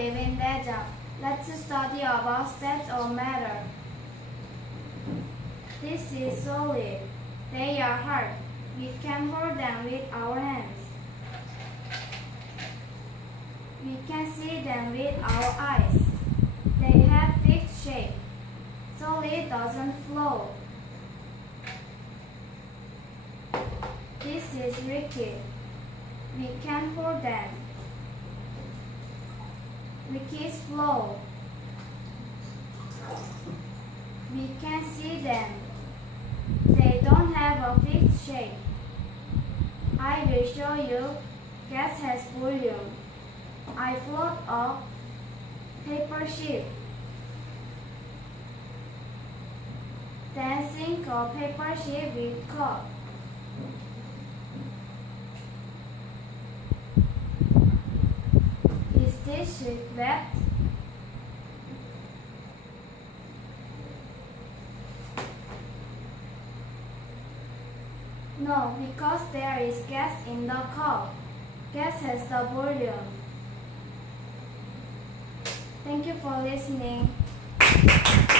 living legend. Let's study about stats of matter. This is solid. They are hard. We can hold them with our hands. We can see them with our eyes. They have fixed shape. Solid doesn't flow. This is liquid. We can hold them. Liquids flow. We can see them. They don't have a fixed shape. I will show you. Gas has volume. I float a paper ship. Then sink a paper ship with cork. Is this ship wet? No, because there is gas in the cork. Gas has the volume. Thank you for listening.